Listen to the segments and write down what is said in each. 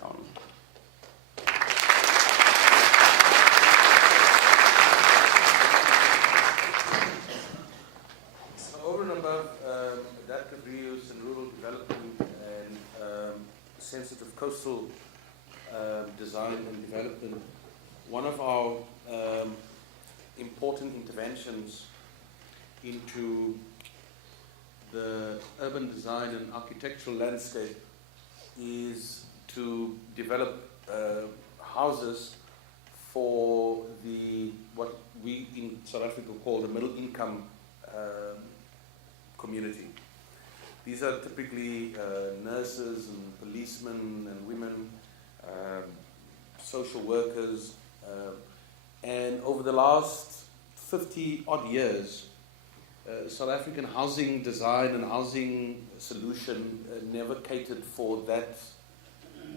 down. So over and above adaptive reuse and rural development and sensitive coastal design and development, one of our important interventions into the urban design and architectural landscape is to develop houses for what we in South Africa call the middle income community. These are typically nurses and policemen and women, social workers, and over the last 50 odd years, South African housing design and housing solution never catered for that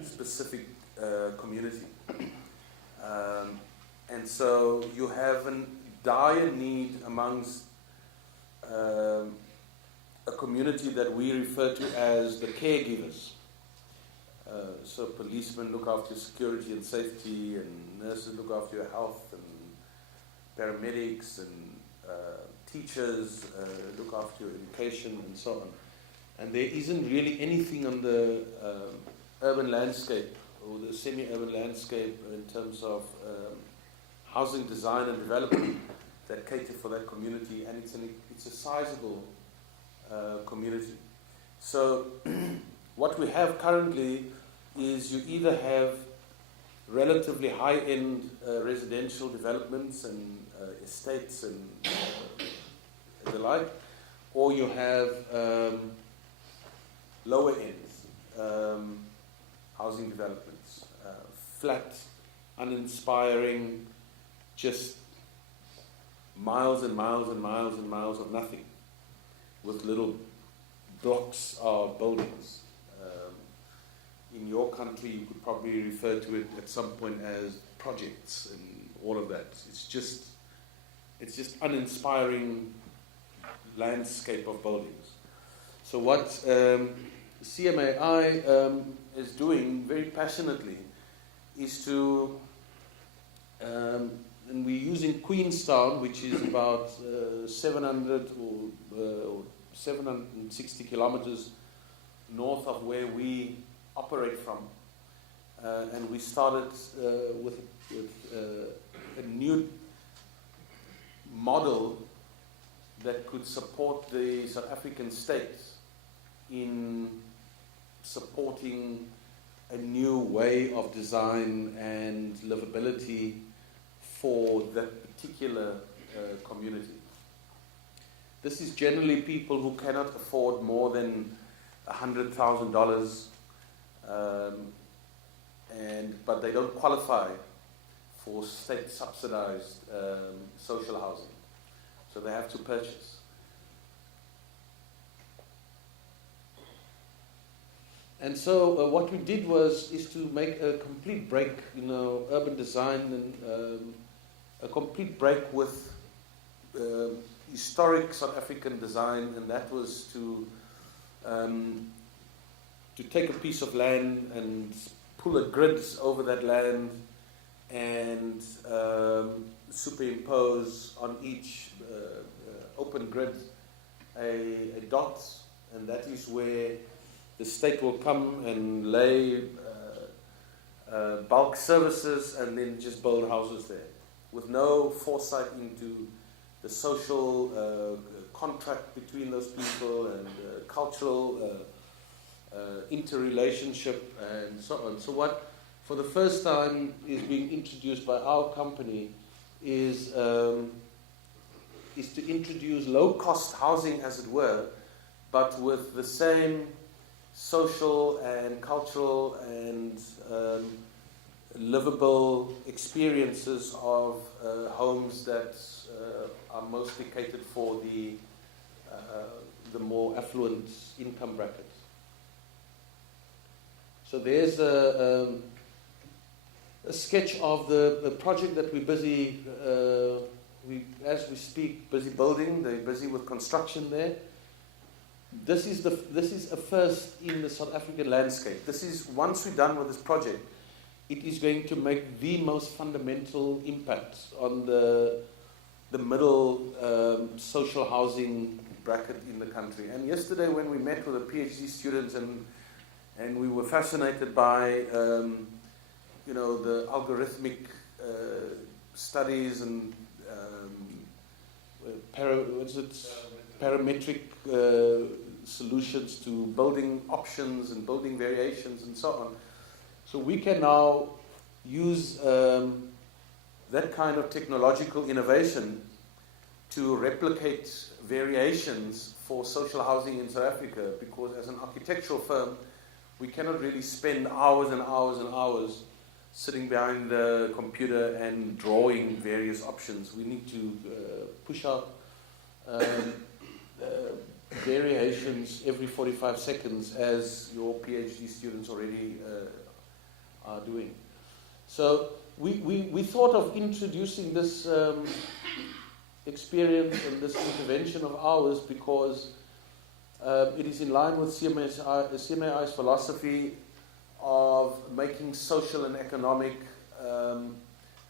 specific community. And so you have a dire need amongst a community that we refer to as the caregivers. So policemen look after your security and safety, and nurses look after your health, and paramedics and teachers look after your education and so on. And there isn't really anything on the urban landscape or the semi-urban landscape in terms of housing design and development that cater for that community, and it's a sizable community. So what we have currently is you either have relatively high-end residential developments and estates and the like, or you have lower-end housing developments, flat, uninspiring, just miles and miles and miles and miles of nothing, with little blocks of buildings. In your country, you could probably refer to it at some point as projects and all of that. It's just uninspiring landscape of buildings. So what CMAI is doing very passionately is to, and we're using Queenstown, which is about 700 or 760 kilometers north of where we operate from, and we started with a new model that could support the South African state in supporting a new way of design and livability for that particular community. This is generally people who cannot afford more than $100,000, but they don't qualify for state-subsidized social housing, so they have to purchase. And so what we did is to make a complete break, urban design, and a complete break with historic South African design, and that was to take a piece of land and pull a grid over that land and superimpose on each open grid a dot, and that is where the state will come and lay bulk services and then just build houses there, with no foresight into the social contract between those people and cultural interrelationship and so on. So what, for the first time, is being introduced by our company is to introduce low-cost housing, as it were, but with the same social and cultural and livable experiences of homes that are mostly catered for the more affluent income brackets. So there's a sketch of the project that we're busy, as we speak, busy building. They're busy with construction there. this is a first in the South African landscape. This is, once we're done with this project, it is going to make the most fundamental impact on the middle social housing bracket in the country. And yesterday when we met with the PhD students and we were fascinated by the algorithmic studies and parametric solutions to building options and building variations and so on. So we can now use that kind of technological innovation to replicate variations for social housing in South Africa, because as an architectural firm, we cannot really spend hours and hours and hours sitting behind the computer and drawing various options. We need to push out variations every 45 seconds, as your PhD students already are doing. So we thought of introducing this experience and this intervention of ours because it is in line with CMAI's philosophy of making social and economic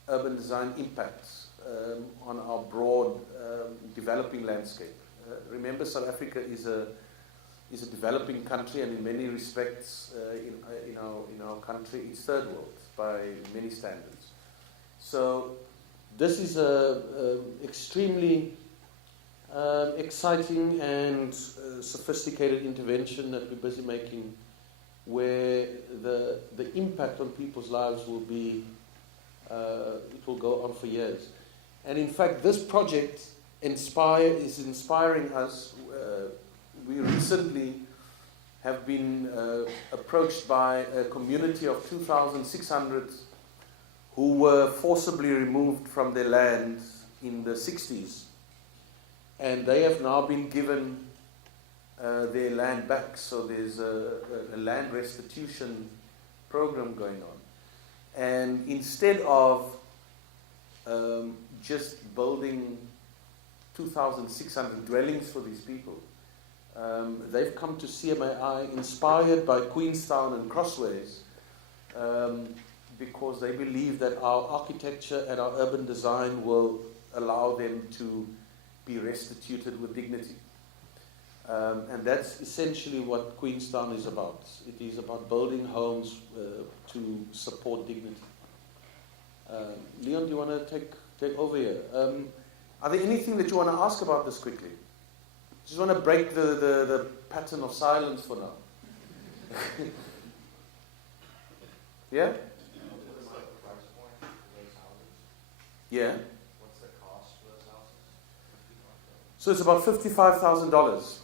urban design impacts on our broad developing landscape. Remember, South Africa is a developing country, and in many respects, in our country, it's third world by many standards. So this is a extremely exciting and sophisticated intervention that we're busy making, where the impact on people's lives will be, it will go on for years. And in fact, this project is inspiring us. We recently have been approached by a community of 2,600 who were forcibly removed from their land in the 60s. And they have now been given their land back. So there's a land restitution program going on. And instead of just building 2,600 dwellings for these people, they've come to CMAI inspired by Queenstown and Crossways, because they believe that our architecture and our urban design will allow them to be restituted with dignity. And that's essentially what Queenstown is about. It is about building homes to support dignity. Leon, do you want to take over here? Are there anything that you want to ask about this quickly? Just want to break the pattern of silence for now. Yeah? What's the price point for those houses? Yeah. What's the cost for those houses? So it's about $55,000.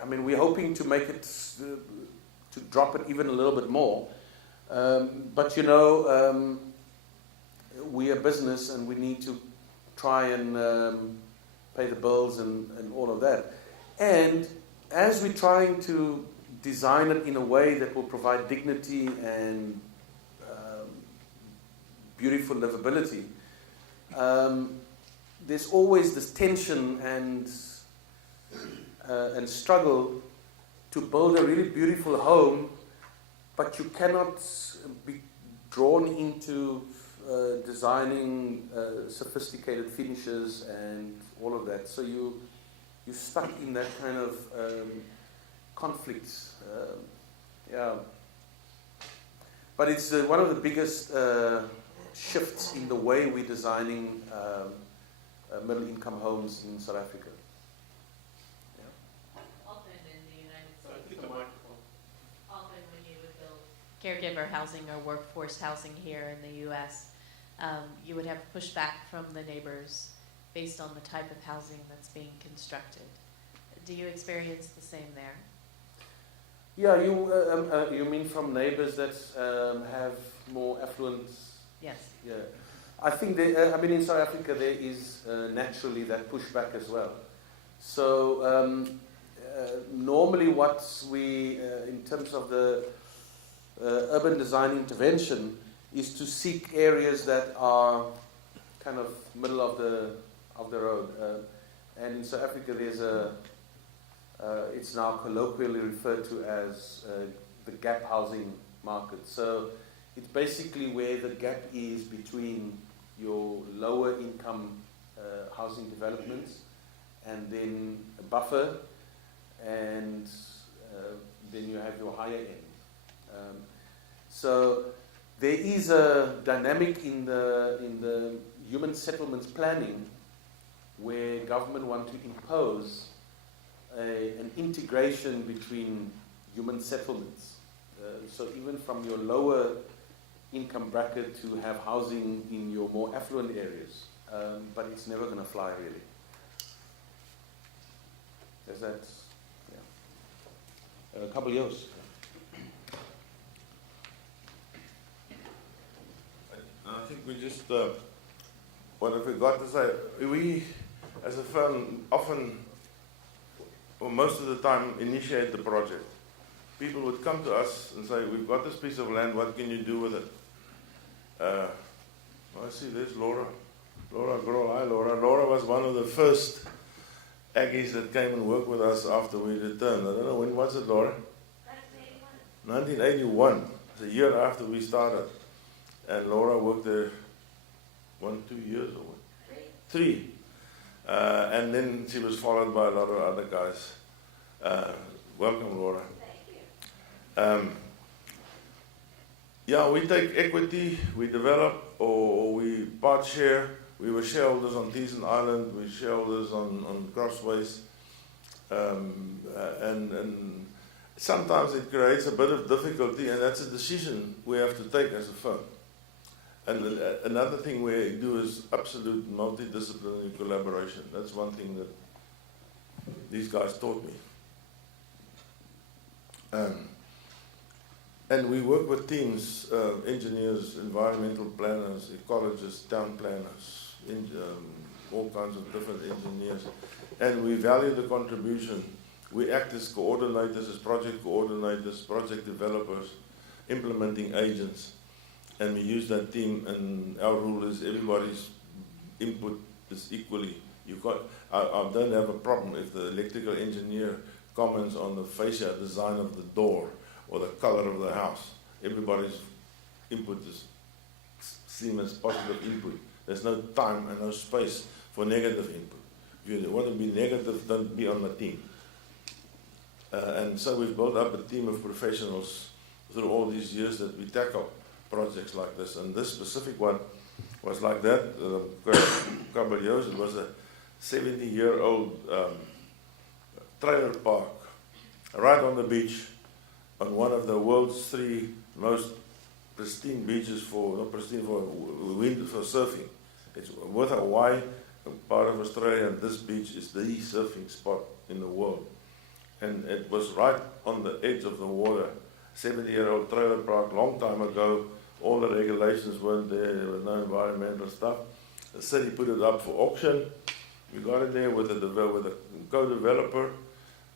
I mean, we're hoping to make it, to drop it even a little bit more. But we're a business and we need to try and pay the bills and all of that. And as we're trying to design it in a way that will provide dignity and beautiful livability, there's always this tension and struggle to build a really beautiful home, but you cannot be drawn into designing sophisticated finishes and all of that. So you're stuck in that kind of conflict. Yeah. But it's one of the biggest shifts in the way we're designing middle-income homes in South Africa. Often in the United States, often when you would build caregiver housing or workforce housing here in the U.S., you would have pushback from the neighbors based on the type of housing that's being constructed. Do you experience the same there? Yeah, you mean from neighbors that have more affluent? Yes. Yeah, I think in South Africa there is naturally that pushback as well. So normally, what we, in terms of the urban design intervention, is to seek areas that are kind of middle of the road. And in South Africa, there's a It's now colloquially referred to as the gap housing market. So it's basically where the gap is between your lower income housing developments and then a buffer, and then you have your higher end. So there is a dynamic in the human settlements planning where government want to impose an integration between human settlements. So even from your lower income bracket to have housing in your more affluent areas, but it's never going to fly really. Is that, yeah. A couple of years. I think we just, what I forgot to say, we as a firm often, or most of the time, initiate the project. People would come to us and say, we've got this piece of land, what can you do with it? I see, there's Laura. Laura Grohl. Hi, Laura. Laura was one of the first Aggies that came and worked with us after we returned. I don't know, when was it, Laura? 1981. It's a year after we started. And Laura worked there 1, 2 years or what? 3. And then she was followed by a lot of other guys. Welcome, Laura. Thank you. Yeah, we take equity, we develop, or we part share. We were shareholders on Teeson Island, we were shareholders on Crossways. And sometimes it creates a bit of difficulty, and that's a decision we have to take as a firm. And another thing we do is absolute multidisciplinary collaboration. That's one thing that these guys taught me. And we work with teams, engineers, environmental planners, ecologists, town planners, all kinds of different engineers. And we value the contribution. We act as coordinators, as project coordinators, project developers, implementing agents. And we use that team, and our rule is everybody's input is equally. I don't have a problem if the electrical engineer comments on the fascia design of the door or the color of the house. Everybody's input is seen as positive input. There's no time and no space for negative input. If you want to be negative, don't be on the team. And so we've built up a team of professionals through all these years that we tackle projects like this. And this specific one was like that. A couple of years, it was a 70-year-old trailer park right on the beach, on one of the world's 3 most pristine beaches not pristine for wind, for surfing. It's with Hawaii, part of Australia, and this beach is the surfing spot in the world. And it was right on the edge of the water. 70-year-old trailer park, long time ago. All the regulations weren't there was no environmental stuff. The city put it up for auction. We got it there with a co-developer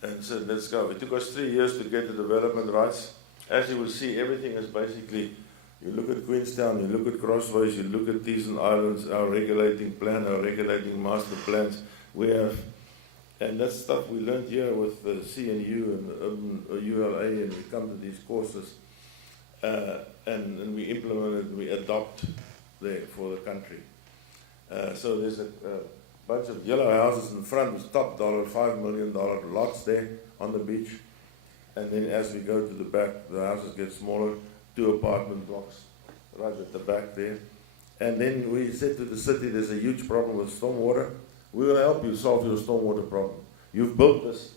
and said, let's go. It took us 3 years to get the development rights. As you will see, everything is basically, you look at Queenstown, you look at Crossways, you look at Teeson Islands, our regulating plan, our regulating master plans. We have, and that's stuff we learned here with the CNU and ULA, and we come to these courses. And we implement it, we adopt there for the country. So there's a bunch of yellow houses in front with top dollar, $5 million lots there on the beach. And then as we go to the back, the houses get smaller, 2 apartment blocks right at the back there. And then we said to the city, there's a huge problem with stormwater. We will help you solve your stormwater problem. You've built this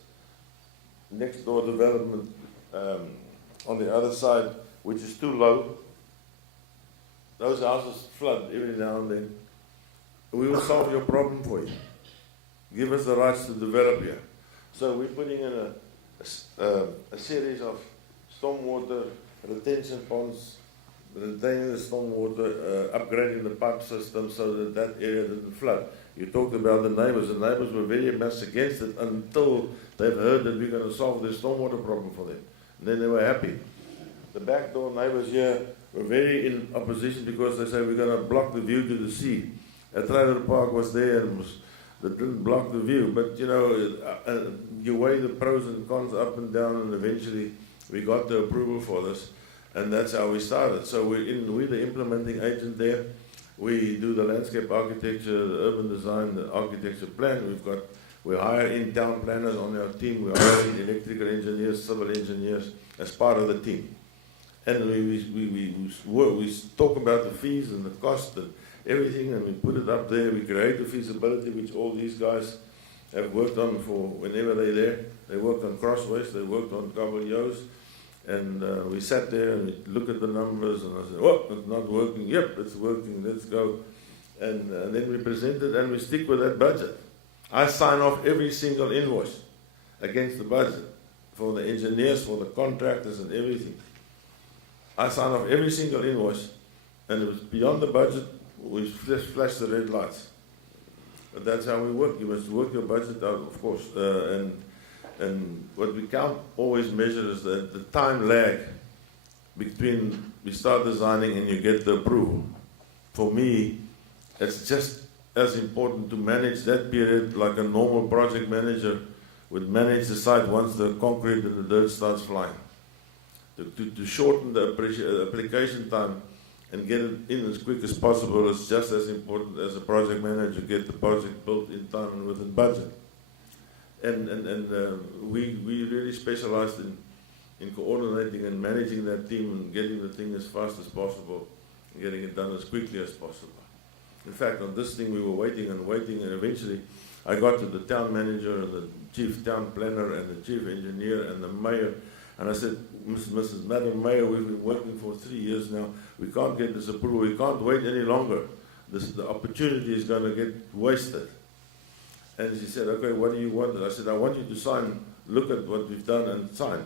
next door development on the other side, which is too low. Those houses flood every now and then. We will solve your problem for you. Give us the rights to develop here. So we're putting in a series of stormwater retention ponds, retaining the stormwater, upgrading the pipe system so that that area didn't flood. You talked about the neighbors. The neighbors were very much against it until they've heard that we're going to solve the stormwater problem for them. And then they were happy. The back door neighbors here were very in opposition because they say we're going to block the view to the sea. A trailer park was there and was that didn't block the view. But you know, you weigh the pros and cons up and down, and eventually we got the approval for this, and that's how we started. So we're the implementing agent there. We do the landscape architecture, the urban design, the architecture plan. We hire in town planners on our team. We hire in electrical engineers, civil engineers as part of the team. And we talk about the fees and the cost and everything, and we put it up there. We create the feasibility, which all these guys have worked on for whenever they're there. They worked on crossways, they worked on Caballos, and we sat there and we look at the numbers, and I said, oh, it's not working. Yep, it's working, let's go. And then we present it, and we stick with that budget. I sign off every single invoice against the budget for the engineers, for the contractors, and everything. I sign off every single invoice, and if it's beyond the budget, we flash the red lights. But that's how we work. You must work your budget out, of course. And what we can't always measure is the time lag between we start designing and you get the approval. For me, it's just as important to manage that period like a normal project manager would manage the site once the concrete and the dirt starts flying. To shorten the application time and get it in as quick as possible is just as important as a project manager get the project built in time and within budget. And we really specialized in coordinating and managing that team and getting the thing as fast as possible and getting it done as quickly as possible. In fact, on this thing we were waiting, and eventually I got to the town manager and the chief town planner and the chief engineer and the mayor, and I said, Madam Mayor, we've been working for 3 years now. We can't get this approval. We can't wait any longer. The opportunity is going to get wasted. And she said, okay, what do you want? I said, I want you to sign, look at what we've done and sign.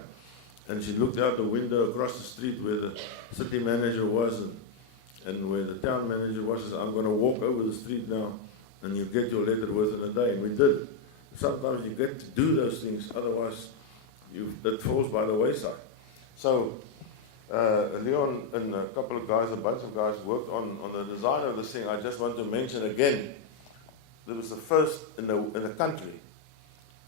And she looked out the window across the street where the city manager was and where the town manager was. She said, I'm going to walk over the street now and you'll get your letter within a day. And we did. Sometimes you get to do those things, otherwise that falls by the wayside. So Leon and a couple of guys, a bunch of guys worked on the design of this thing. I just want to mention again, there was the first in the country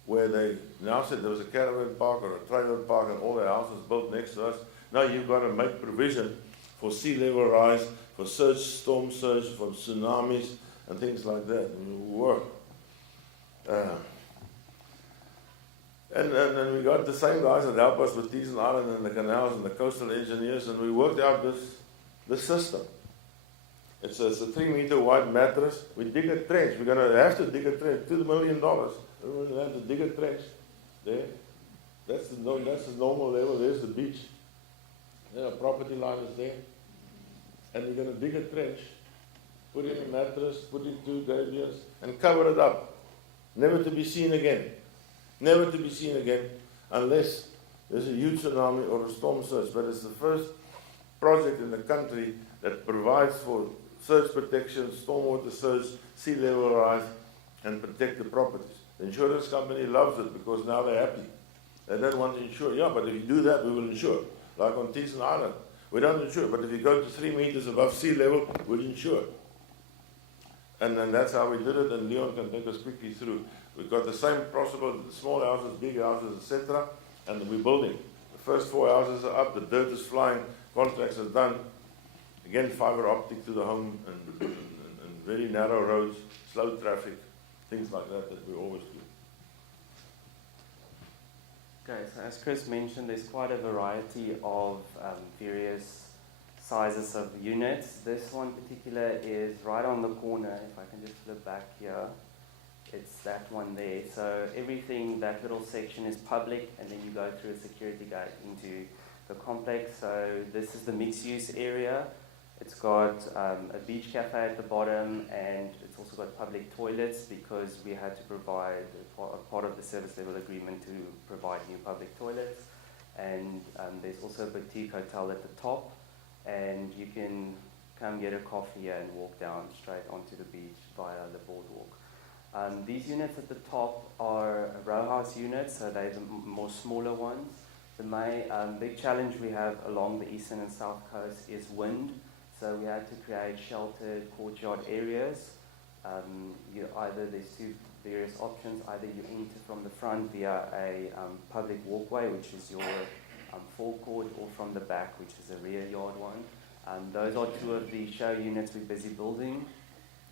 where they now said there was a caravan park or a trailer park and all the houses built next to us. Now you've got to make provision for sea level rise, for surge, storm surge, for tsunamis and things like that. And we work. And we got the same guys that help us with Tees Island and the canals and the coastal engineers, and we worked out this system. It's a 3-meter wide mattress. We dig a trench. We're going to have to dig a trench. $2 million. We're going to have to dig a trench there. That's the normal level. There's the beach. Then a property line is there. And we're going to dig a trench, put in a mattress, put in 2 gabions, and cover it up. Never to be seen again. Never to be seen again unless there's a huge tsunami or a storm surge. But it's the first project in the country that provides for surge protection, stormwater surge, sea level rise, and protect the properties. The insurance company loves it because now they're happy. They don't want to insure. Yeah, but if you do that, we will insure. Like on Tees Island. We don't insure, but if you go to 3 meters above sea level, we'll insure. And then that's how we did it, and Leon can take us quickly through. We've got the same possible, small houses, big houses, etc., and we're building. The first 4 houses are up, the dirt is flying, contracts are done. Again, fiber optic to the home, and very narrow roads, slow traffic, things like that we always do. Okay, so as Chris mentioned, there's quite a variety of various sizes of units. This one particular is right on the corner. If I can just flip back here, it's that one there. So everything, that little section is public, and then you go through a security gate into the complex. So this is the mixed-use area. It's got a beach cafe at the bottom, and it's also got public toilets because we had to provide part of the service level agreement to provide new public toilets. And there's also a boutique hotel at the top, and you can come get a coffee here and walk down straight onto the beach via the boardwalk. These units at the top are row house units, so they're the more smaller ones. The main big challenge we have along the eastern and south coast is wind. So we had to create sheltered courtyard areas. Either there's 2 various options. Either you enter from the front via a public walkway, which is your forecourt, or from the back, which is a rear yard one. Those are two of the show units we're busy building.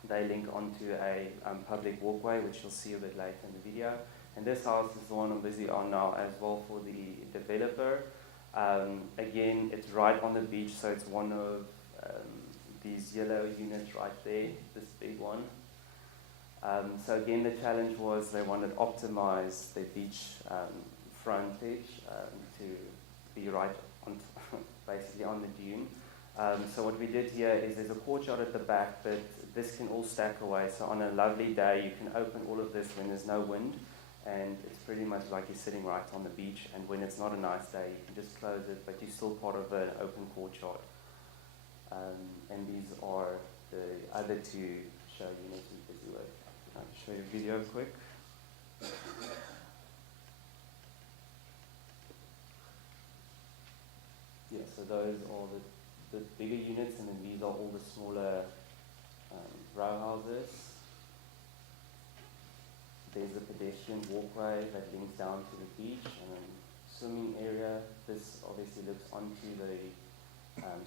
They link onto a public walkway, which you'll see a bit later in the video. And this house is the one I'm busy on now as well for the developer. Again, it's right on the beach, so it's one of these yellow units right there, this big one. So again, the challenge was they wanted to optimize the beach frontage to be right on, basically on the dune. So what we did here is there's a courtyard at the back, but this can all stack away. So on a lovely day, you can open all of this when there's no wind, and it's pretty much like you're sitting right on the beach. And when it's not a nice day, you can just close it, but you're still part of an open courtyard. And these are the other two show units we're busy with. I'll show you a video quick. Yeah, so those are the bigger units, and then these are all the smaller row houses. There's a pedestrian walkway that links down to the beach, and then swimming area. This obviously looks onto the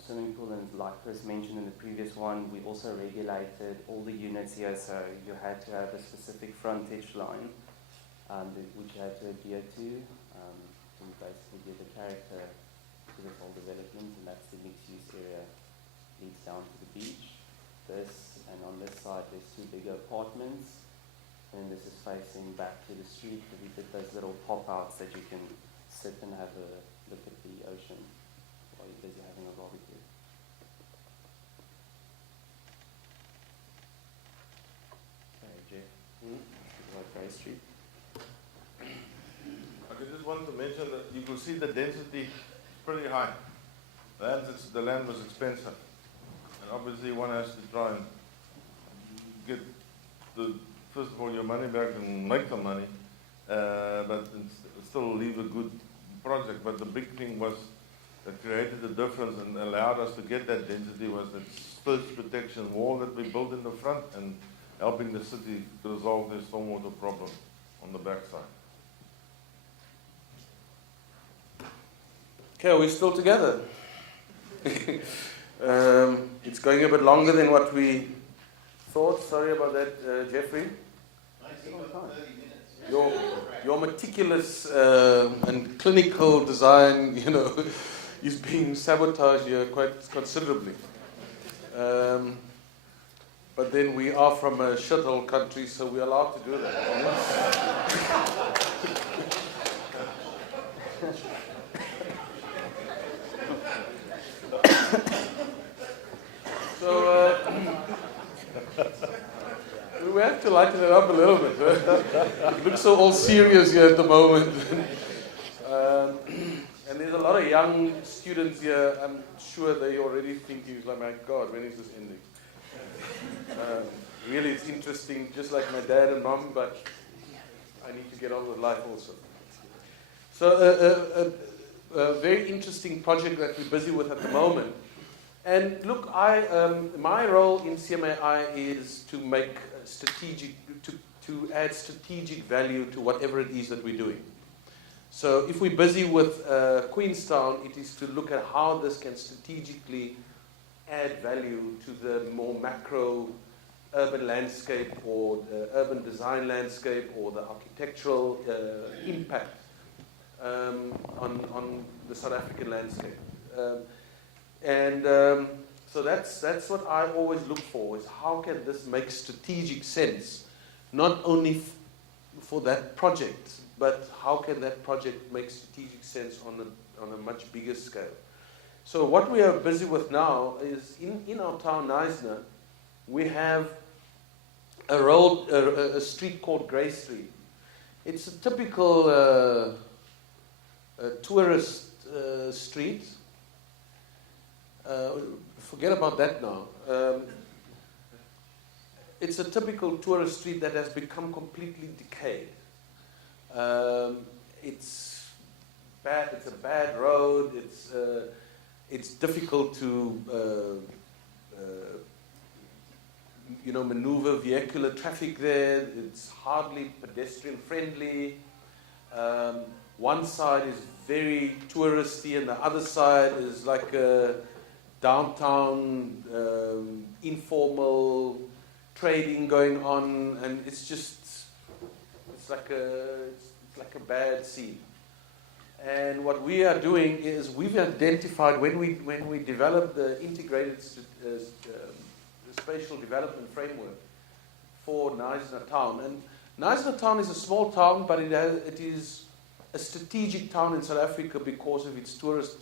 swimming pool, and like Chris mentioned in the previous one, we also regulated all the units here, so you had to have a specific frontage line, which you had to adhere to basically give a character to this whole development, and that's the mixed-use area leads down to the beach. This, and on this side, there's two bigger apartments, and this is facing back to the street. We did those little pop-outs that you can sit and have a look at the ocean while you're busy having a barbecue. Okay, Jeff. Gray Street. I just wanted to mention that you can see the density pretty high. The land was expensive, and obviously one has to try and get first of all your money back and make the money, but still leave a good project. But the big thing was that created the difference and allowed us to get that density was that surge protection wall that we built in the front and helping the city to resolve their stormwater problem on the backside. Okay, are we still together? It's going a bit longer than what we thought. Sorry about that, Jeffrey. Your meticulous and clinical design, is being sabotaged here quite considerably. But then we are from a shithole country, so we're allowed to do that. So we have to lighten it up a little bit. It looks so all serious here at the moment. And there's a lot of young students here. I'm sure they already thinking, like, my God, when is this ending? Really, it's interesting, just like my dad and mom, but I need to get on with life also. So a very interesting project that we're busy with at the moment. And look, my role in CMAI is to make to add strategic value to whatever it is that we're doing. So if we're busy with Queenstown, it is to look at how this can strategically add value to the more macro urban landscape or the urban design landscape or the architectural impact on the South African landscape. So that's what I always look for, is how can this make strategic sense, not only for that project, but how can that project make strategic sense on a much bigger scale. So what we are busy with now is in our town, Knysna, we have a street called Grey Street. It's a typical tourist street. Forget about that now. It's a typical tourist street that has become completely decayed. It's bad. It's a bad road. It's difficult to maneuver vehicular traffic there. It's hardly pedestrian friendly. One side is very touristy, and the other side is like a downtown informal trading going on, and it's like a bad scene. And what we are doing is we've identified when we developed the integrated spatial development framework for Knysna town. And Knysna town is a small town, but it is a strategic town in South Africa because of its tourist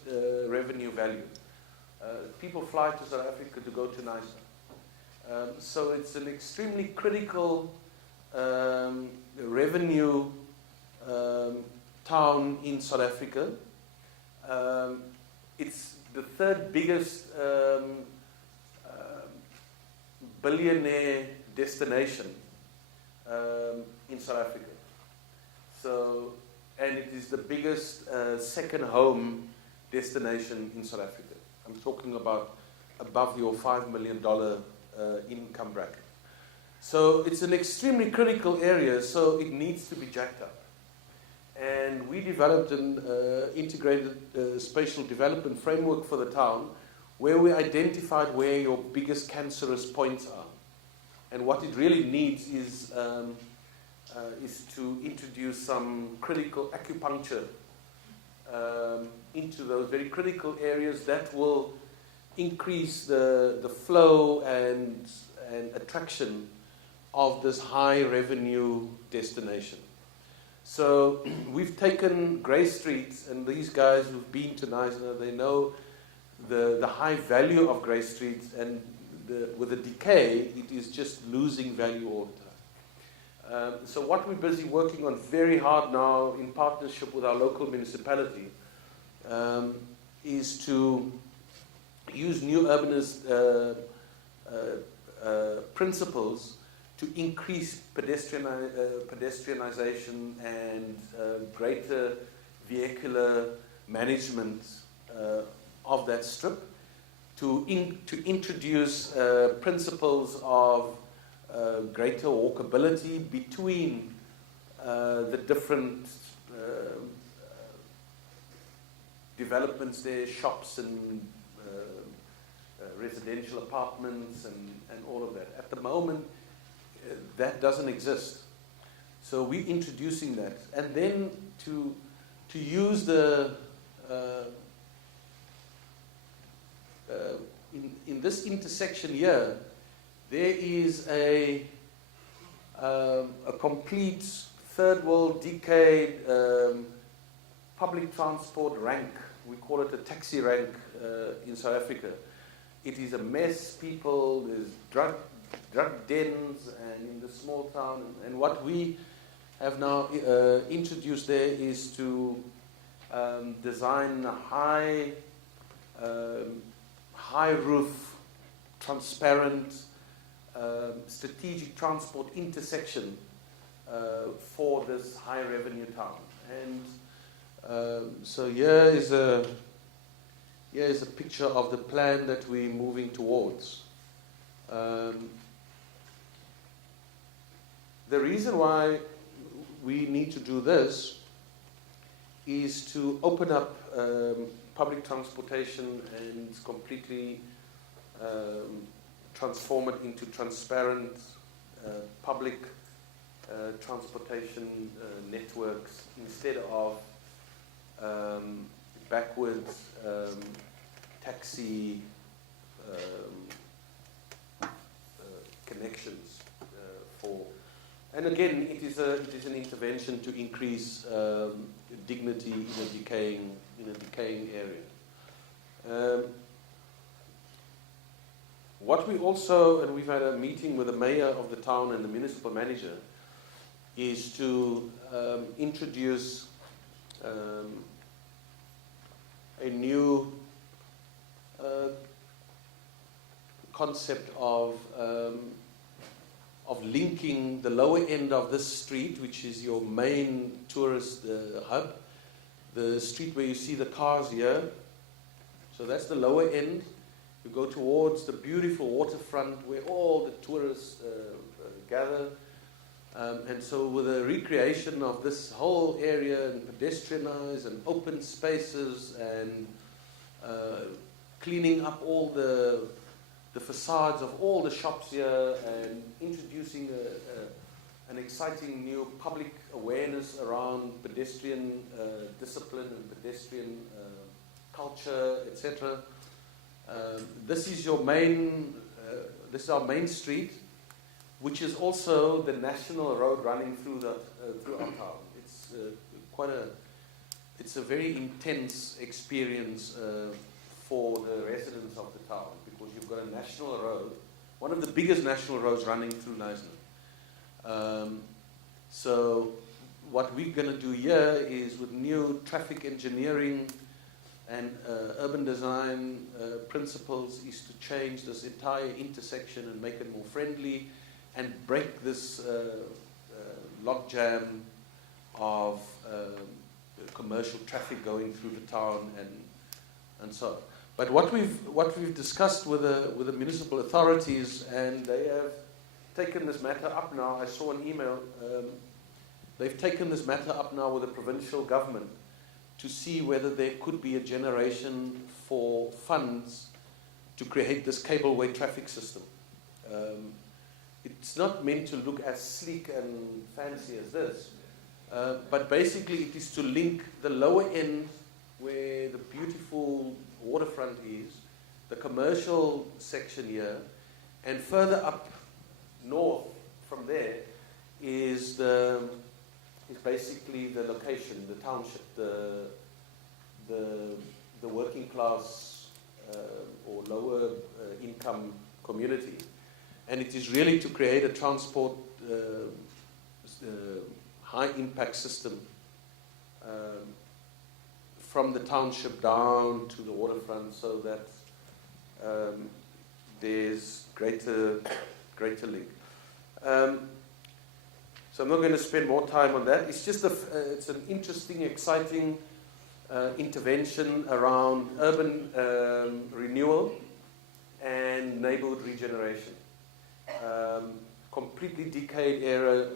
revenue value. People fly to South Africa to go to Knysna. So it's an extremely critical revenue town in South Africa. It's the third biggest billionaire destination in South Africa. So, and it is the biggest second home destination in South Africa. I'm talking about above your $5 million income bracket. So it's an extremely critical area, so it needs to be jacked up. And we developed an integrated spatial development framework for the town where we identified where your biggest cancerous points are. And what it really needs is to introduce some critical acupuncture into those very critical areas that will increase the flow and attraction of this high revenue destination. So we've taken Grey Street, and these guys who've been to Knysna, they know the high value of Grey Street, and with the decay, it is just losing value all the time. So what we're busy working on very hard now in partnership with our local municipality is to use new urbanist principles to increase pedestrianization and greater vehicular management of that strip, to introduce principles of greater walkability between the different developments there, shops and residential apartments and all of that. At the moment, that doesn't exist. So we're introducing that. And then to use the in this intersection here, there is a complete third world decade public transport rank. We call it a taxi rank in South Africa. It is a mess. People, there's drug dens and in the small town. And what we have now introduced there is to design a high roof, transparent, strategic transport intersection for this high revenue town. And so here is a picture of the plan that we're moving towards. The reason why we need to do this is to open up public transportation and completely transform it into transparent public transportation networks instead of backwards taxi connections for. And again, it is an intervention to increase dignity in a decaying area. What we also, and we've had a meeting with the mayor of the town and the municipal manager, is to introduce a new concept of linking the lower end of this street, which is your main tourist hub, the street where you see the cars here. So that's the lower end. You go towards the beautiful waterfront where all the tourists gather. And so with the recreation of this whole area and pedestrianized and open spaces and cleaning up all the facades of all the shops here and introducing an exciting new public awareness around pedestrian discipline and pedestrian culture, etc. This is your main. This is our main street, which is also the national road running through our town. It's it's a very intense experience for the residents of the town, because you've got a national road, one of the biggest national roads running through Knysna. So what we're going to do here is, with new traffic engineering and urban design principles, is to change this entire intersection and make it more friendly and break this logjam of commercial traffic going through the town and so on. But what we've discussed with the municipal authorities, and they have taken this matter up now. I saw an email. They've taken this matter up now with the provincial government to see whether there could be a generation for funds to create this cableway traffic system. It's not meant to look as sleek and fancy as this, but basically it is to link the lower end, where the beautiful waterfront is, the commercial section here, and further up north from there is basically the location, the township, the working class or lower income community. And it is really to create a transport high impact system from the township down to the waterfront, so that there's greater link. So I'm not going to spend more time on that. It's just it's an interesting, exciting intervention around urban renewal and neighborhood regeneration. Completely decayed area,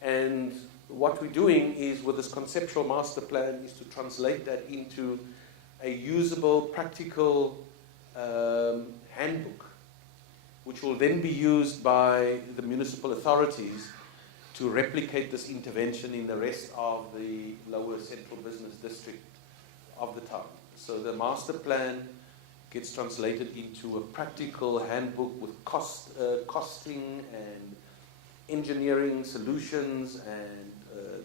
and what we're doing is, with this conceptual master plan, is to translate that into a usable, practical handbook, which will then be used by the municipal authorities to replicate this intervention in the rest of the lower central business district of the town. So the master plan gets translated into a practical handbook with costing and engineering solutions and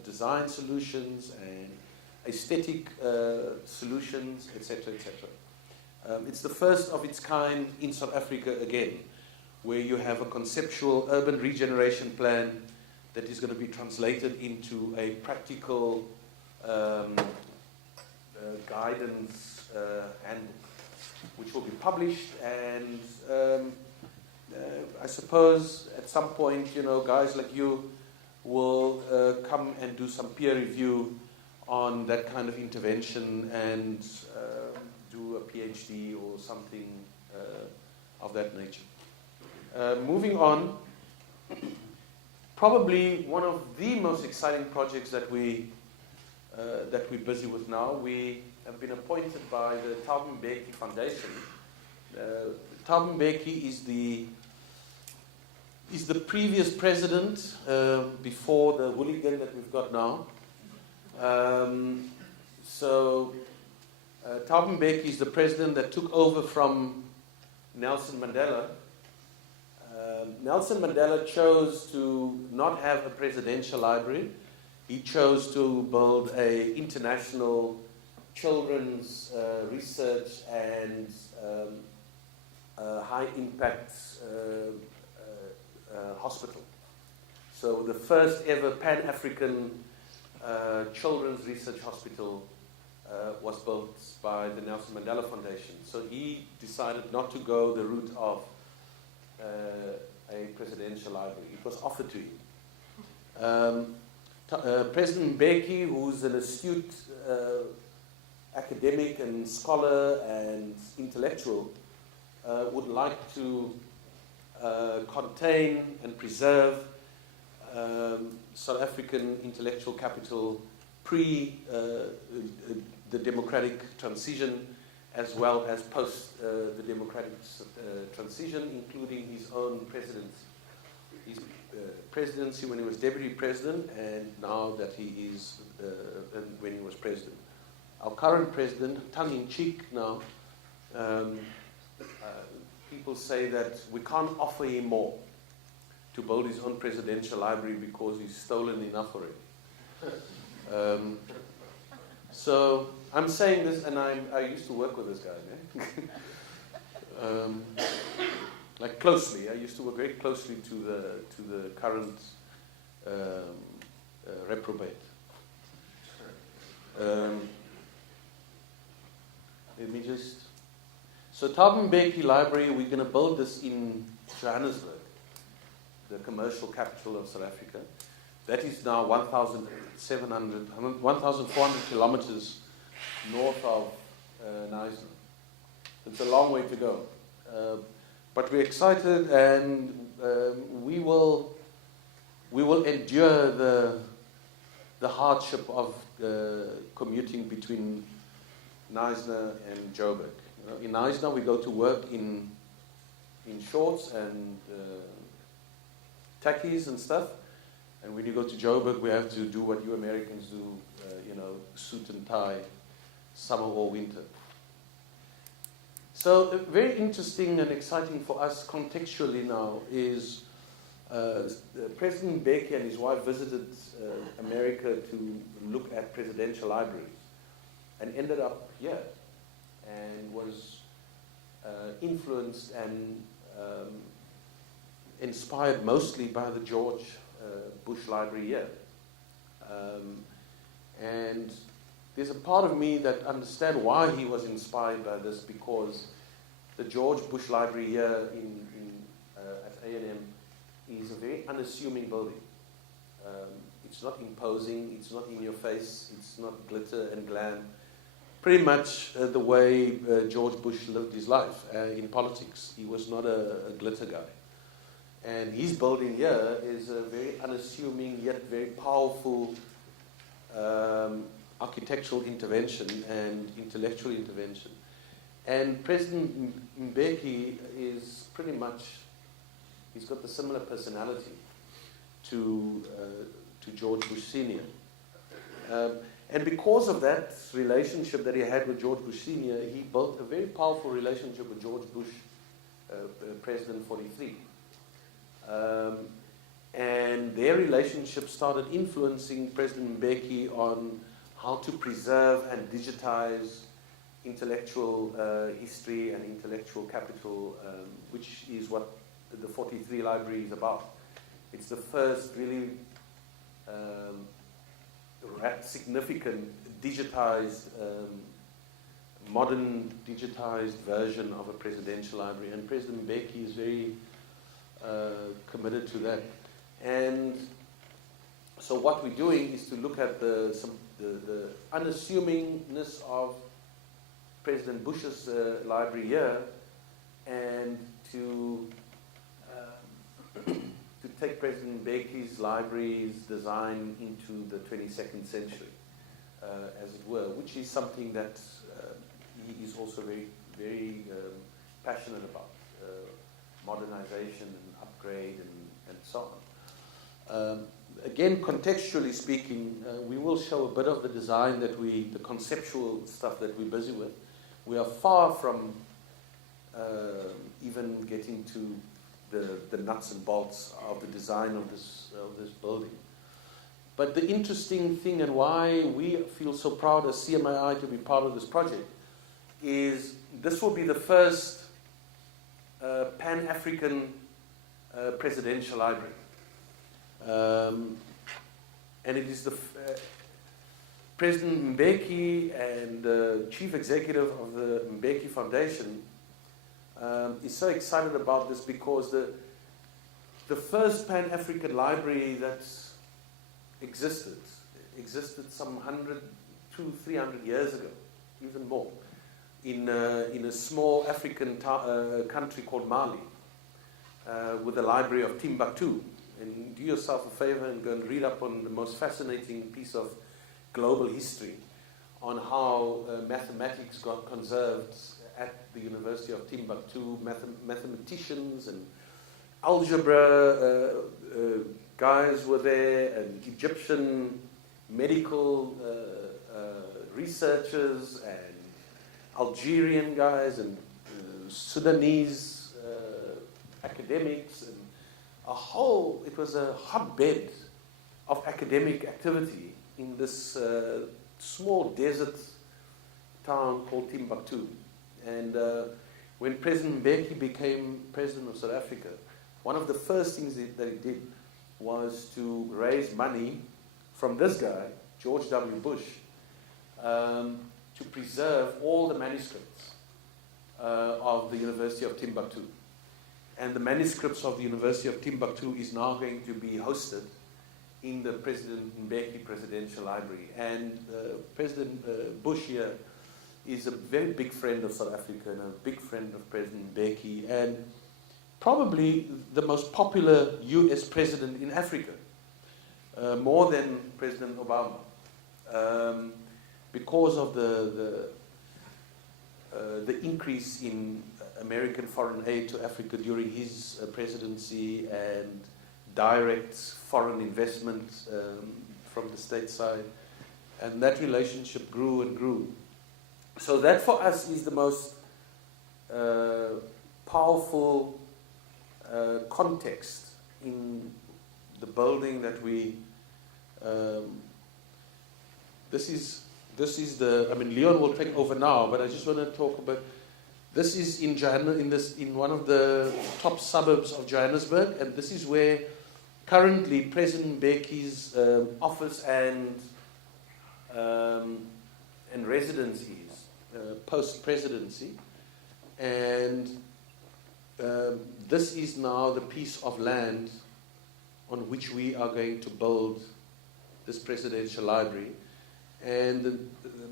design solutions and aesthetic solutions, etc., etc. It's the first of its kind in South Africa again, where you have a conceptual urban regeneration plan that is going to be translated into a practical guidance handbook, which will be published, and I suppose at some point, guys like you will come and do some peer review on that kind of intervention and do a PhD or something of that nature. Moving on, probably one of the most exciting projects that we're busy with now. We have been appointed by the Thabo Mbeki Foundation. Thabo Mbeki is the previous president before the hooligan that we've got now. So Thabo Mbeki is the president that took over from Nelson Mandela. Nelson Mandela chose to not have a presidential library. He chose to build an international children's research and high impact hospital. So the first ever Pan-African children's research hospital was built by the Nelson Mandela Foundation. So he decided not to go the route of a presidential library. It was offered to him. President Mbeki, who's an astute academic and scholar and intellectual, would like to contain and preserve South African intellectual capital pre the democratic transition, as well as post the democratic transition, including his own presidency. His presidency when he was deputy president, and now that he is when he was president. Our current president, tongue-in-cheek now, people say that we can't offer him more to build his own presidential library because he's stolen enough already. So I'm saying this, and I used to work with this guy, like closely. I used to work very closely to the current reprobate. Let me just. So Thabo Mbeki Library, we're going to build this in Johannesburg, the commercial capital of South Africa. That is now 1,400 kilometers north of Knysna. It's a long way to go. But we're excited, and we will endure the hardship of commuting between Knysna and Joburg. In Knysna, we go to work in shorts and tackies and stuff. And when you go to Joburg, we have to do what you Americans do, suit and tie, summer or winter. So very interesting and exciting for us contextually now is President Mbeki and his wife visited America to look at presidential libraries and ended up here and was influenced and inspired mostly by the George Bush Library here. And there's a part of me that understands why he was inspired by this, because the George Bush Library here at A&M is a very unassuming building. It's not imposing, it's not in your face, it's not glitter and glam. Pretty much the way George Bush lived his life in politics. He was not a glitter guy. And his building here is a very unassuming yet very powerful architectural intervention and intellectual intervention. And President Mbeki is pretty much, he's got the similar personality to George Bush Sr. And because of that relationship that he had with George Bush Sr., he built a very powerful relationship with George Bush, President 43. And their relationship started influencing President Mbeki on how to preserve and digitize intellectual history and intellectual capital, which is what the 43 library is about. It's the first really significant digitized, modern digitized version of a presidential library. And President Mbeki is very committed to that. And so what we're doing is to look at the unassumingness of President Bush's library here, and to take President Mbeki's library's design into the 22nd century, as it were, which is something that he is also very, very passionate about, modernization and upgrade and so on. Again, contextually speaking, we will show a bit of the design that the conceptual stuff that we're busy with. We are far from even getting to the nuts and bolts of the design of this building. But the interesting thing, and why we feel so proud as CMAI to be part of this project, is this will be the first Pan-African presidential library. And it is the President Mbeki and the chief executive of the Mbeki Foundation is so excited about this, because the first Pan-African library that's existed some 100 to 300 years ago, even more, in a small African country called Mali, with the library of Timbuktu. And do yourself a favor and go and read up on the most fascinating piece of global history on how mathematics got conserved at the University of Timbuktu. Mathematicians and algebra guys were there, and Egyptian medical researchers, and Algerian guys, and Sudanese academics, and it was a hotbed of academic activity in this small desert town called Timbuktu. And when President Mbeki became president of South Africa, one of the first things that he did was to raise money from this guy, George W. Bush, to preserve all the manuscripts of the University of Timbuktu. And the manuscripts of the University of Timbuktu is now going to be hosted in the President Mbeki Presidential Library. And President Bush here is a very big friend of South Africa and a big friend of President Mbeki, and probably the most popular US president in Africa, more than President Obama, because of the increase in American foreign aid to Africa during his presidency, and direct foreign investment from the stateside, and that relationship grew and grew. So that for us is the most powerful context in the building that we. This is the. I mean, Leon will take over now, but I just want to talk about. This is in in one of the top suburbs of Johannesburg, and this is where currently President Mbeki's office and residence is, post-presidency. And this is now the piece of land on which we are going to build this presidential library. And the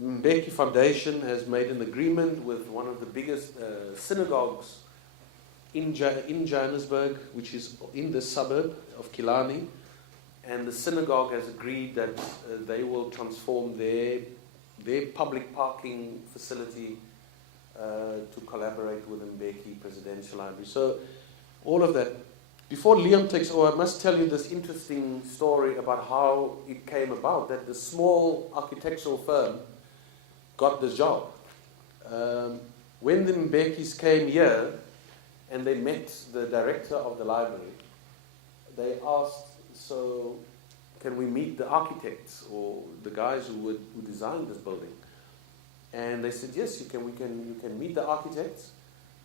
Mbeki Foundation has made an agreement with one of the biggest synagogues in Johannesburg, which is in the suburb of Killarney. And the synagogue has agreed that they will transform their public parking facility to collaborate with the Mbeki Presidential Library. So all of that. Before Leon takes over, I must tell you this interesting story about how it came about, that the small architectural firm got this job. When the Mbekis came here and they met the director of the library, they asked, so can we meet the architects or the guys who designed this building? And they said, yes, you can meet the architects.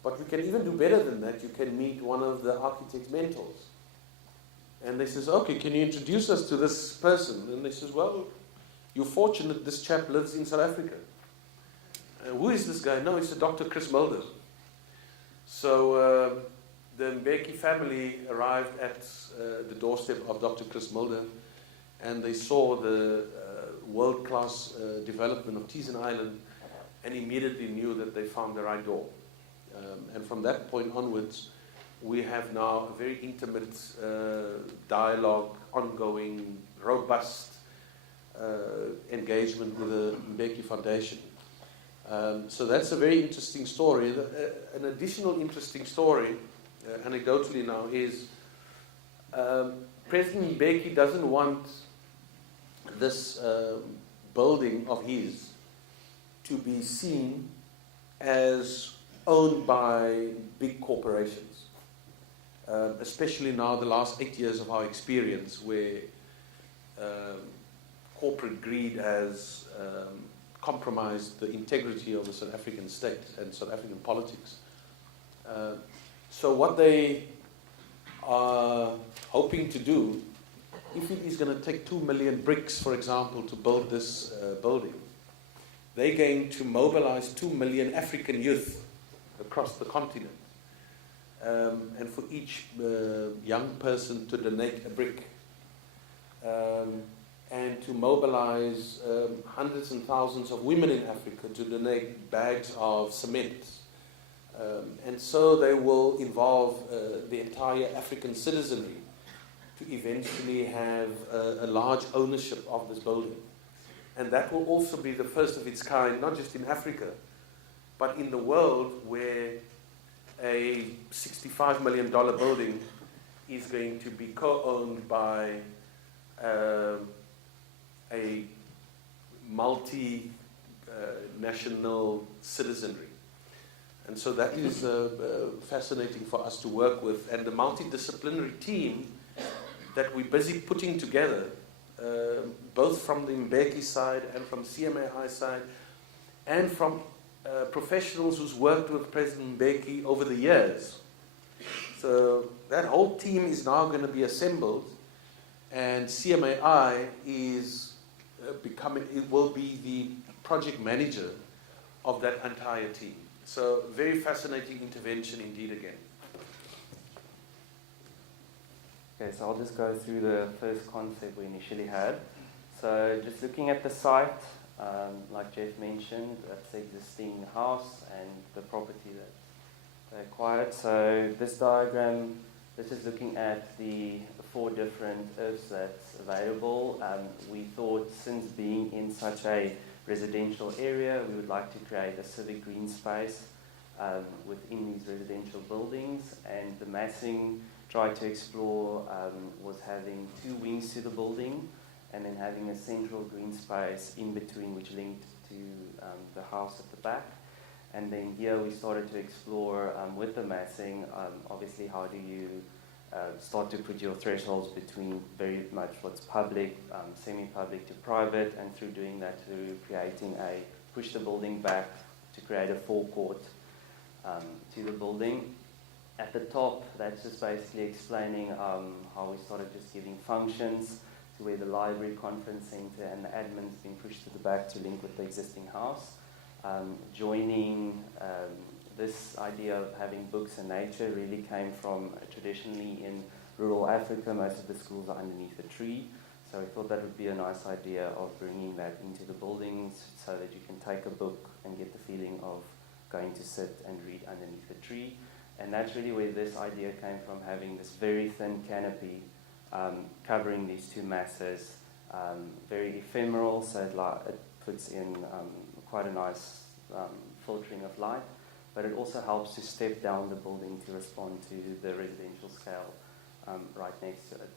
But we can even do better than that. You can meet one of the architect's mentors. And they says, okay, can you introduce us to this person? And they says, well, you're fortunate this chap lives in South Africa. Who is this guy? No, it's a Dr. Chris Mulder. So the Mbeki family arrived at the doorstep of Dr. Chris Mulder, and they saw the world-class development of Teeson Island, and immediately knew that they found the right door. And from that point onwards, we have now a very intimate dialogue, ongoing, robust engagement with the Mbeki Foundation. So that's a very interesting story. An additional interesting story, anecdotally now, is President Mbeki doesn't want this building of his to be seen as owned by big corporations, especially now the last 8 years of our experience, where corporate greed has compromised the integrity of the South African state and South African politics. So what they are hoping to do, if it is going to take 2 million bricks, for example, to build this building, they're going to mobilize 2 million African youth across the continent, and for each young person to donate a brick. and to mobilize hundreds and thousands of women in Africa to donate bags of cement. And so they will involve the entire African citizenry to eventually have a large ownership of this building. And that will also be the first of its kind, not just in Africa, but in the world, where a $65 million building is going to be co-owned by a multi-national citizenry. And so that is fascinating for us to work with. And the multidisciplinary team that we're busy putting together, both from the Mbeki side and from CMAI side, and from professionals who's worked with President Mbeki over the years. So that whole team is now going to be assembled, and CMAI is it will be the project manager of that entire team. So very fascinating intervention indeed again. Okay, so I'll just go through the first concept we initially had. So just looking at the site, like Jeff mentioned, that's the existing house and the property that they acquired. So this diagram, this is looking at the 4 different IFs that's available. We thought, since being in such a residential area, we would like to create a civic green space within these residential buildings, and the massing tried to explore was having 2 wings to the building and then having a central green space in between, which linked to the house at the back. And then here we started to explore with the massing, obviously how do you start to put your thresholds between very much what's public, semi-public to private, and through doing that, through creating push the building back to create a forecourt to the building. At the top, that's just basically explaining how we started just giving functions to where the library, conference center, and the admin's been pushed to the back to link with the existing house. Joining this idea of having books and nature really came from traditionally in rural Africa, most of the schools are underneath a tree. So we thought that would be a nice idea of bringing that into the buildings so that you can take a book and get the feeling of going to sit and read underneath a tree. And that's really where this idea came from, having this very thin canopy covering these 2 masses, very ephemeral, so it puts in quite a nice filtering of light, but it also helps to step down the building to respond to the residential scale right next to it.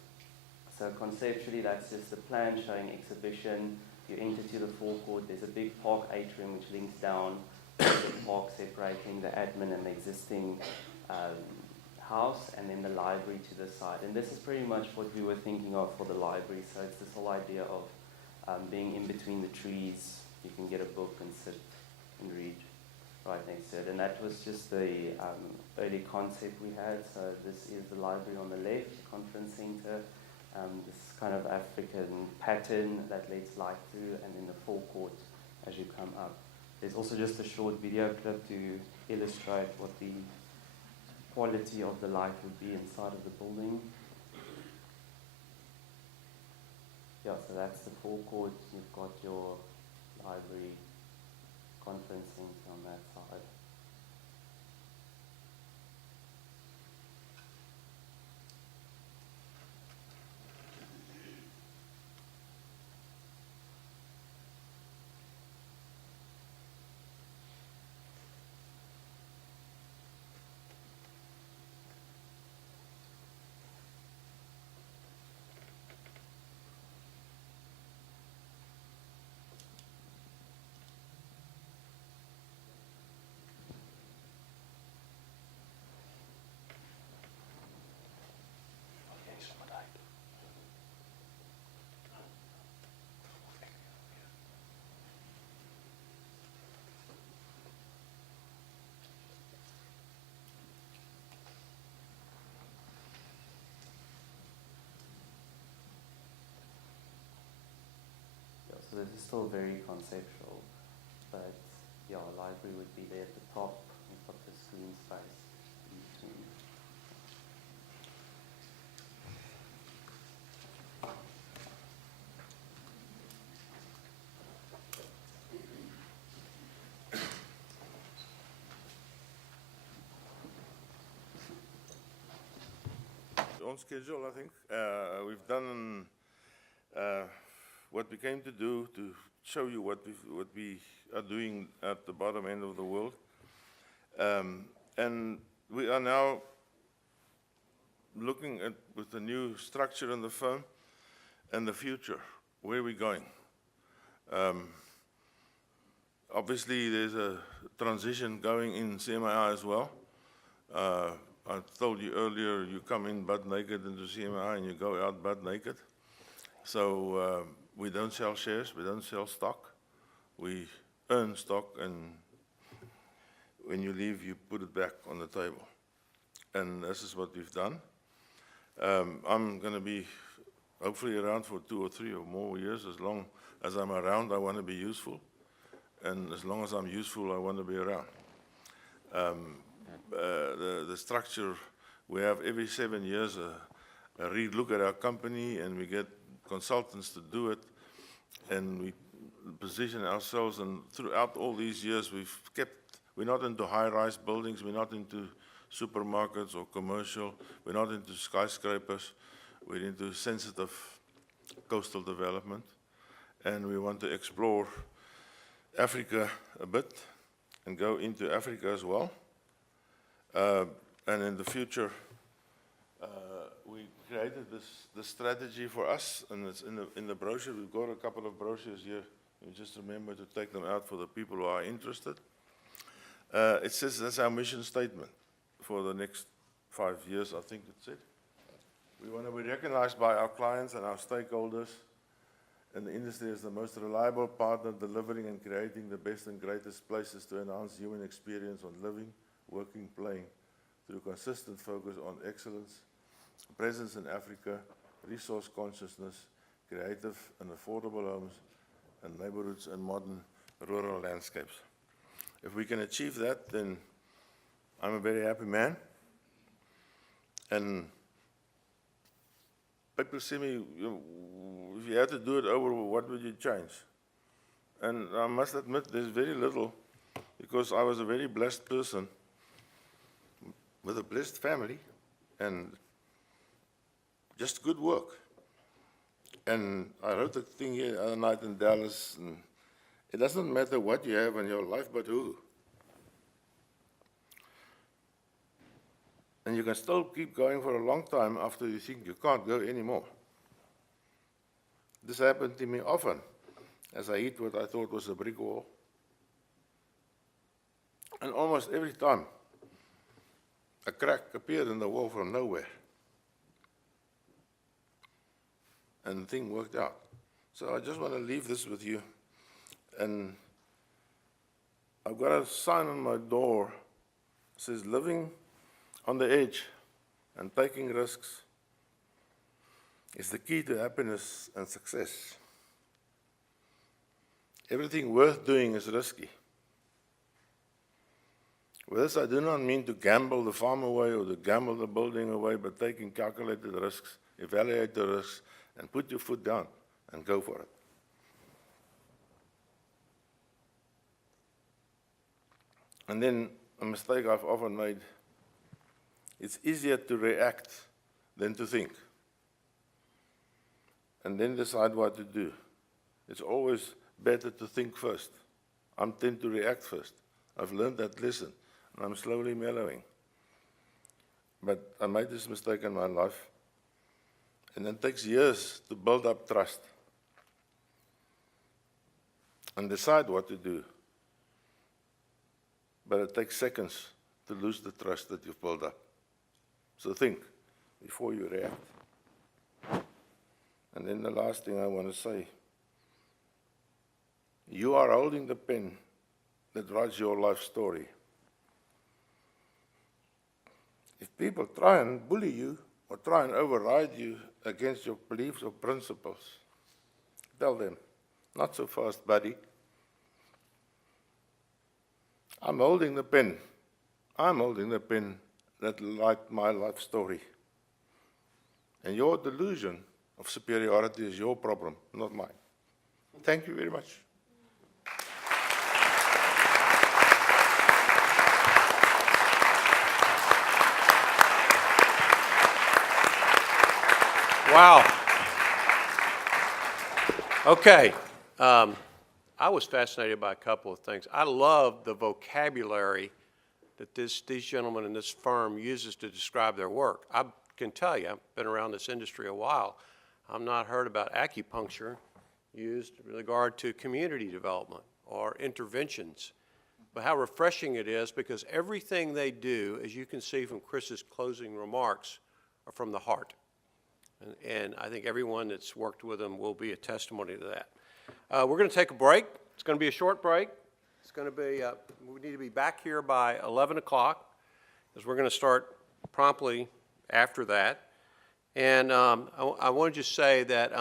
So conceptually, that's just the plan showing exhibition. You enter to the forecourt, there's a big park atrium which links down to the park, separating the admin and the existing house, and then the library to the side. And this is pretty much what we were thinking of for the library. So it's this whole idea of being in between the trees. You can get a book and sit and read right next to it. And that was just the early concept we had. So this is the library on the left, the conference center, this kind of African pattern that lets light through, and then the forecourt as you come up. There's also just a short video clip to illustrate what the quality of the light would be inside of the building. Yeah, so that's the forecourt. You've got your library, conference center on that side. So this is still very conceptual, but yeah, a library would be there at the top. We've got the screen space in between. on schedule, I think. We've done what we came to do to show you what we are doing at the bottom end of the world. And we are now looking at, with the new structure in the firm and the future, where are we going? Obviously, there's a transition going in CMAI as well. I told you earlier, you come in butt naked into CMAI and you go out butt naked. So we don't sell shares, we don't sell stock. We earn stock, and when you leave, you put it back on the table. And this is what we've done. I'm going to be hopefully around for 2 or 3 or more years. As long as I'm around, I want to be useful. And as long as I'm useful, I want to be around. The structure, we have every 7 years a re-look at our company, and we get consultants to do it, and we position ourselves. And throughout all these years, we're not into high-rise buildings, we're not into supermarkets or commercial, we're not into skyscrapers, we're into sensitive coastal development, and we want to explore Africa a bit and go into Africa as well. And in the future, we created this strategy for us, and it's in the brochure. We've got a couple of brochures here. You just remember to take them out for the people who are interested. It says that's our mission statement for the next 5 years, I think it said. We want to be recognized by our clients and our stakeholders in the industry as the most reliable partner, delivering and creating the best and greatest places to enhance human experience on living, working, playing, through consistent focus on excellence, presence in Africa, resource consciousness, creative and affordable homes, and neighborhoods and modern rural landscapes. If we can achieve that, then I'm a very happy man. And people say me, if you had to do it over, what would you change? And I must admit, there's very little, because I was a very blessed person with a blessed family and just good work. And I wrote a thing here the other night in Dallas, and it doesn't matter what you have in your life, but who. And you can still keep going for a long time after you think you can't go anymore. This happened to me often, as I hit what I thought was a brick wall. And almost every time, a crack appeared in the wall from nowhere. And the thing worked out. So I just want to leave this with you. And I've got a sign on my door that says, living on the edge and taking risks is the key to happiness and success. Everything worth doing is risky. With this, I do not mean to gamble the farm away or to gamble the building away, but taking calculated risks, evaluate the risks, and put your foot down and go for it. And then a mistake I've often made, it's easier to react than to think, and then decide what to do. It's always better to think first. I tend to react first. I've learned that lesson, and I'm slowly mellowing. But I made this mistake in my life, and it takes years to build up trust and decide what to do. But it takes seconds to lose the trust that you've built up. So think before you react. And then the last thing I want to say, you are holding the pen that writes your life story. If people try and bully you or try and override you against your beliefs or principles, tell them, not so fast, buddy. I'm holding the pen. I'm holding the pen that writes my life story. And your delusion of superiority is your problem, not mine. Thank you very much. Wow. Okay. I was fascinated by a couple of things. I love the vocabulary that these gentlemen in this firm uses to describe their work. I can tell you, I've been around this industry a while. I've not heard about acupuncture used in regard to community development or interventions. But how refreshing it is, because everything they do, as you can see from Chris's closing remarks, are from the heart. And I think everyone that's worked with them will be a testimony to that. We're going to take a break. It's going to be a short break. It's going to be, we need to be back here by 11 o'clock, because we're going to start promptly after that. And I want to just say that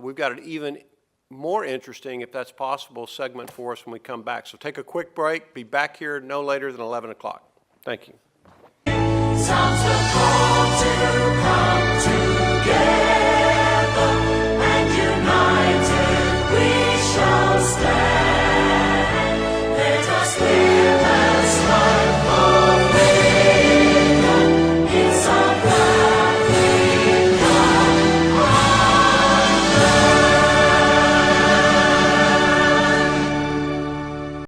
we've got an even more interesting, if that's possible, segment for us when we come back. So take a quick break. Be back here no later than 11 o'clock. Thank you. Sounds good.